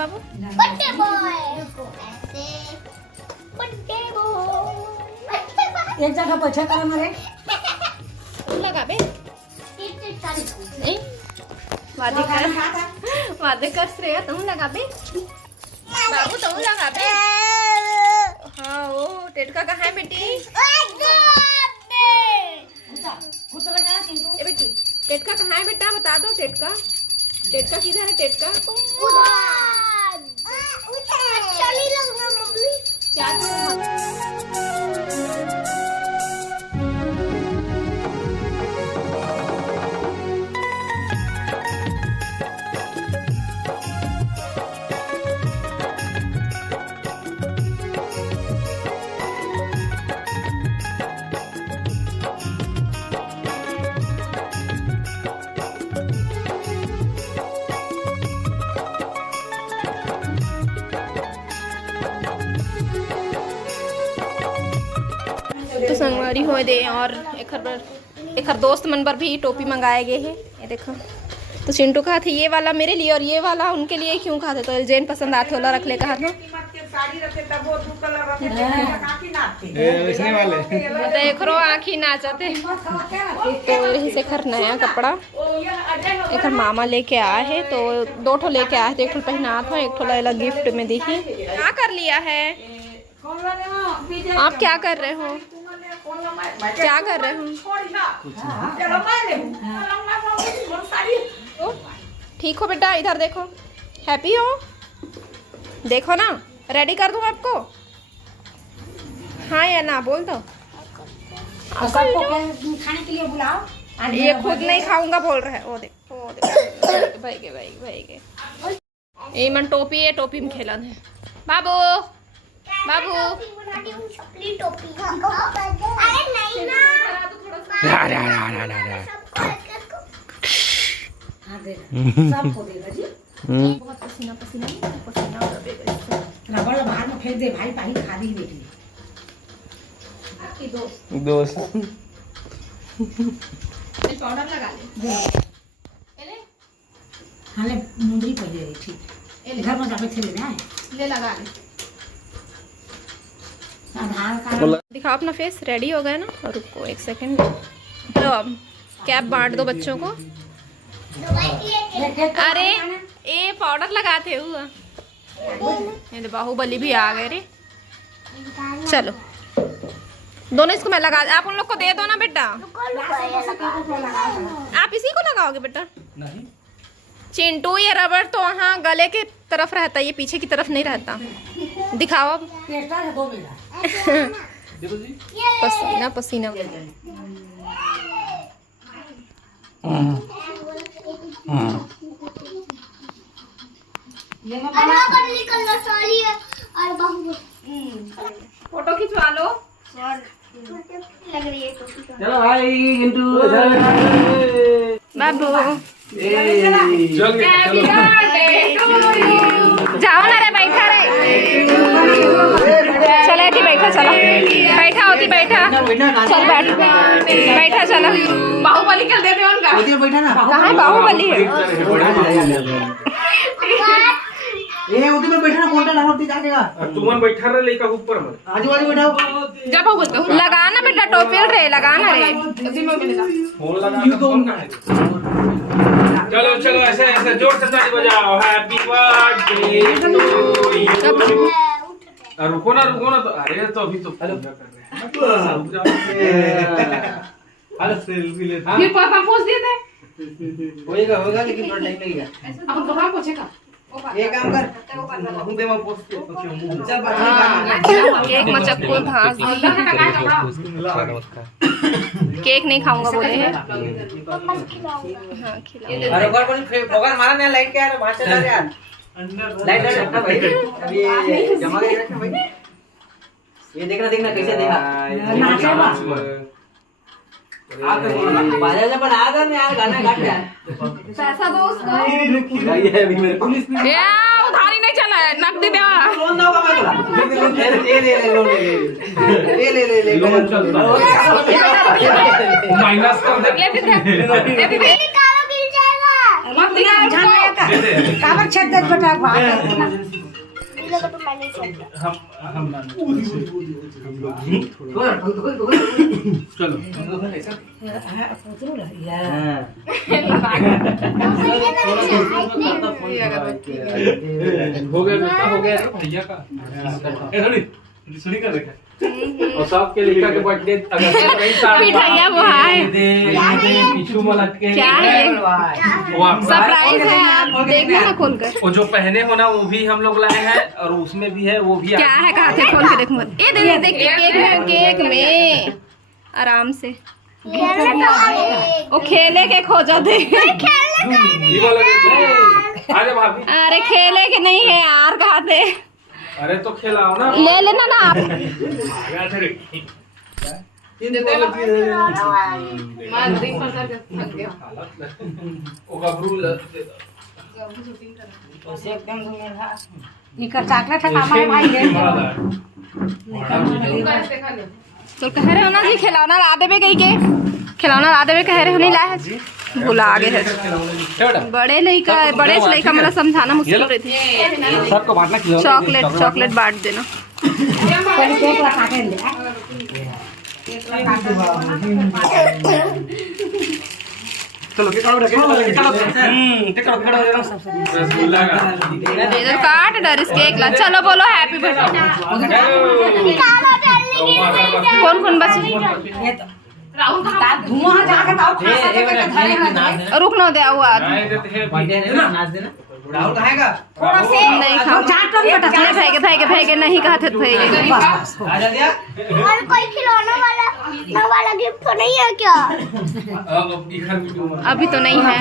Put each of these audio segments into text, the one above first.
बाबू? Birthday boy ऐसे birthday boy एक जगह बैठे करा मरे लगा बे नहीं वादे कर श्रेया तुम लगा बे बाबू तुम लगा बे। हाँ वो टेटका कहाँ है बेटी? ए बेटी टेटका कहाँ है बेटा बता दो। टेटका टेटका किधर है? टेटका क्या तो संगवारी हो दे और एक हर दोस्त मन पर भी टोपी मंगाए गए हैं। ये देखो तो चिंटू कहा थे ये वाला मेरे लिए और ये वाला उनके लिए क्यों खाते तो जेन पसंद आते होला रख ले कहा तो देख रो आँखी नाचते तो यही से खर नया कपड़ा एक मामा लेके आए है तो 2 ठो लेके आए थे। एक ठो पहना था एक ठो लाला गिफ्ट में देखी। क्या कर लिया है आप? क्या कर रहे हो? क्या कर रहे हो? ठीक हो बेटा इधर देखो हैप्पी हो देखो ना रेडी कर दूं आपको? हाँ या ना बोल दो। सबको खाने के लिए बुलाओ। ये खुद नहीं खाऊंगा बोल रहा है। ओ देखो भाई के ये मन टोपी है टोपी में खेलन है। बाबू बाबू सबको देगा जी। बहुत पसीना पसीना पसीना हो रहा है। रबड़ बाहर में फेंक दे भाई पानी खा दी बेटी दोस्त पाउडर लगा ले हाले मुंदरी पहले रही ठीक घर में जाके थे ले लगा ले। आधार कार्ड दिखाओ अपना फेस रेडी हो गया ना? और रुको 1 सेकंड तो अब कैप बांट दो बच्चों को। अरे ये पाउडर लगाते हुआ ये बाहुबली भी आ गए रे। चलो दोनों इसको मैं लगा आप उन लोग को दे दो ना बेटा। आप इसी को लगाओगे बेटा? नहीं चिंटू ये रबड़ तो वहाँ गले के तरफ रहता है ये पीछे की तरफ नहीं रहता। दिखाओ अब। पसीना पसीना फोटो खिंचवा लो। लग रही है टोपी। चलो भाई किंतु बाबू चल जाओ ना रे बैठा रे चलो ऐसी बैठा चलो बैठा होती बैठा चल बैठ बैठा चलो। बाहुबली कर देते उनका बैठा ना कहाँ बाहुबली है? ए उधर में बैठा ना कोंटा ना होती जाएगा तुमन बैठा रहे लेका ऊपर में आजू बाजू बैठाओ जब बोलते हो लगाना बेटा टोपी रे लगाना रे। फोन लगा के फोन का है। चलो चलो ऐसे ऐसे जोर से ताली बजाओ हैप्पी बर्थडे टू यू। रुको ना तो अरे तो अभी तो पूजा कर रहे हैं। हेलो सेल्फी ले फिर पापा पूछ दिए थे होएगा लेकिन थोड़ा टाइम लगेगा। अब कहाँ पूछेगा? ये काम कर मुंह पे मत पोस्ट चल केक मचक्कू घास केक नहीं खाऊंगा बोले हैं। हाँ खिलाओ। अरे ऊपर पर फोकस मारा ना लाइट के यार बाहर चला यार लाइट रखना भाई अभी जमा कर रखना भाई। ये देखना कैसे देखा बाजा पर आ गया यार गाना गा यार पैसा दो उसको। ये अभी मेरे पुलिस ने उधारी नहीं चला है नकदी दे लोन दोगा मैं बोला ले लोन चलता माइनस कर दे। ले दे काला गिर जाएगा। मत निकाल जाने का दे दे काबर छेद दे बेटा भाग ये लगा तो मैंने चलता हम चलो हो गया बेटा हो गया भैया का सुनी कर रखा और सबके लिखा के बर्थडे अगर मिठाइयाँ वो है पीछू में लटके क्या है वो आपका सरप्राइज है आप देखना ना खोल कर वो जो पहने हो ना वो भी हम लोग लाए हैं और उसमें भी है वो भी क्या है कहा थे खोल के देख मत ये दे देख केक में आराम से वो खेले के खोजा थे ये वाला अरे भाभी अरे खेले के नहीं है यार कहा थे अरे तो खिलाओ ना ले लेना ना आप निकर चॉकलेट है हमारे भाई ले तो कह रहे हो ना जी खिलौना ला देवे गई के खिलौना ला देवे कह रहे हो नहीं लाया भुला आगे है बड़े लड़का बड़े से लड़का मतलब समझाना मुश्किल रही थी सबको बांटना चॉकलेट बांट देना केक ला काटे ले चलो के काट रसगुल्ला का इधर काट डर इस केक ला चलो बोलो हैप्पी बर्थडे कौन कौन बचे राहुल का धुआं जाके ताऊ खा सके रुक ना दे आओ आज नाच देना राहुल कहेगा थोड़ा से नहीं खाओ चाट लो बेटा नहीं फेंके नहीं कहा थे फेंके बस आ जा दिया और कोई खिलौना वाला गिफ्ट तो नहीं है क्या? अभी तो नहीं है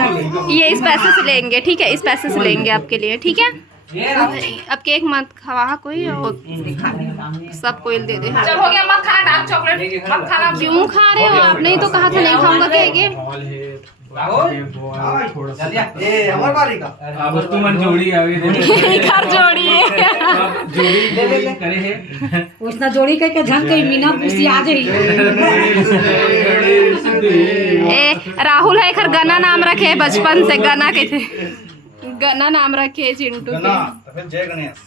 ये इस पैसे से लेंगे ठीक है इस पैसे से लेंगे आपके लिए ठीक है अब केक मत खवा कोई और सब कोई दे दे चल हो गया मत खाना डार्क चॉकलेट मत खाना क्यों खा रहे हो आप नहीं तो कहा था नहीं खाऊंगा केक ये हमारे बारी का अब तुम जोड़ी आवे घर जोड़िए जोड़ी करे है उसना जोड़ी के झंग के मीना पुसी आ जाई ए राहुल है खर गना नाम रखे बचपन से गना के थे गना नाम रखे चिंटू के फिर जय गणेश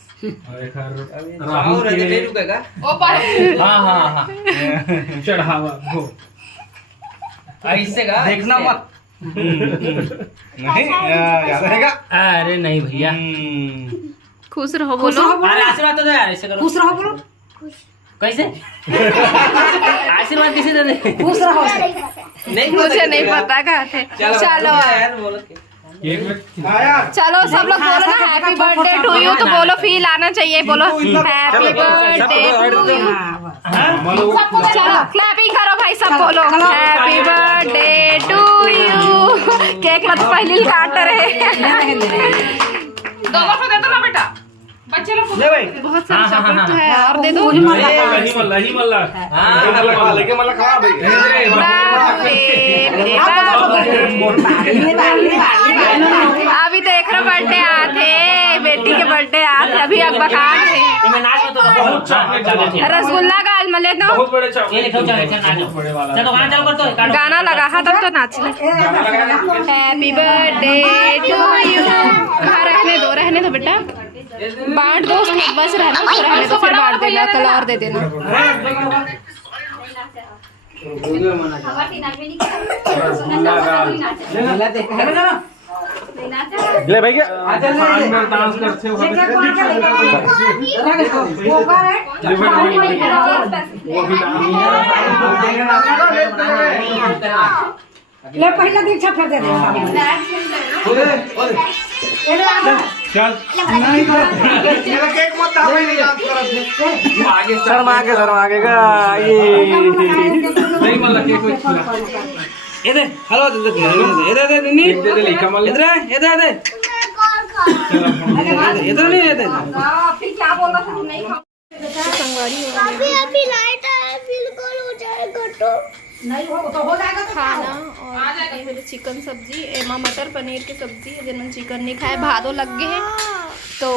राहुल रहते नहीं रुकेगा ओ पर हाँ चढ़ावा हो ऐसे का देखना मत नहीं याद रहेगा अरे नहीं भैया खुश रहो बोलो अरे आशीर्वाद तो दो यार ऐसे करो खुश रहो बोलो कैसे आशीर्वाद किसे दे दे खुश रहो मुझे नहीं पता कहा थे चलो चलो सब लोग बोलो ना हैप्पी बर्थडे टू यू तो बोलो फील आना चाहिए बोलो हैप्पी बर्थडे टू यू चलो क्लैपिंग करो भाई सब बोलो happy birthday to you cake ला तो पहले ही काट रहे दो तो दे दो ना बेटा बच्चे लोग ले भाई बहुत सारे चॉकलेट तो है और दे दो ही मल्ला लेके मल्ला खा अभी देख रहे बर्थडे आते बेटी के बर्थडे आते अभी अब बका मैं नाच में तो बहुत चॉकलेट चॉकलेट रसगुल्ला का मले तो बहुत बड़े ये लिखो चॉकलेट नाच बड़े वाला चलो गाना चालू कर दो काटो गाना लगा है तब तो नाच ले हैप्पी बर्थडे टू यू हाँ रहने दो बेटा बांट दो बस रहने दो फिर बांट देना कल और दे देना ले भाई क्या डांस करते हो ले पहला दिन छफर दे दे चल केक मत दावे नहीं डांस करत आगे शर्मा के ये नहीं मल्ला के कोई खिला इधर हेलो इधर नहीं दे लिखा मल्ला इधर नहीं इधर फिर क्या बोल रहा था नहीं संगवारी अभी लाइट है बिल्कुल हो जाएगा तो नहीं हो तो हो जाएगा तो खाना और ये मेरे चिकन सब्जी एमा मटर पनीर की सब्जी जिन्होंने चिकन नहीं खाए भादो लग गए तो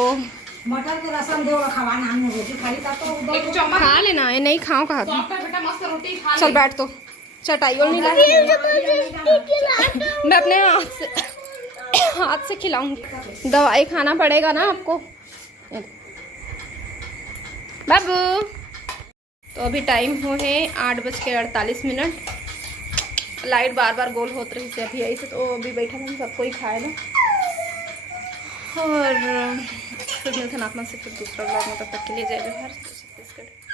मटर के रसम दे और खवाना हमने रोटी खाई था तो एक चम्मच खा लेना ये नहीं खाओ कहा था बेटा मस्त रोटी खा चल बैठ तो चटाई और नहीं लाई मैं अपने हाथ से हाथ से खिलाऊंगी, दवाई खाना पड़ेगा ना आपको बाबू। तो अभी टाइम हो है 8:48। लाइट बार बार गोल होत रही से अभी आई से, तो अभी बैठा हम सबको ही खाए ना। और फिर मिलते हैं आपसे फिर दूसरा ब्लॉग में, तब तक के लिए जय जवाहर छत्तीसगढ़।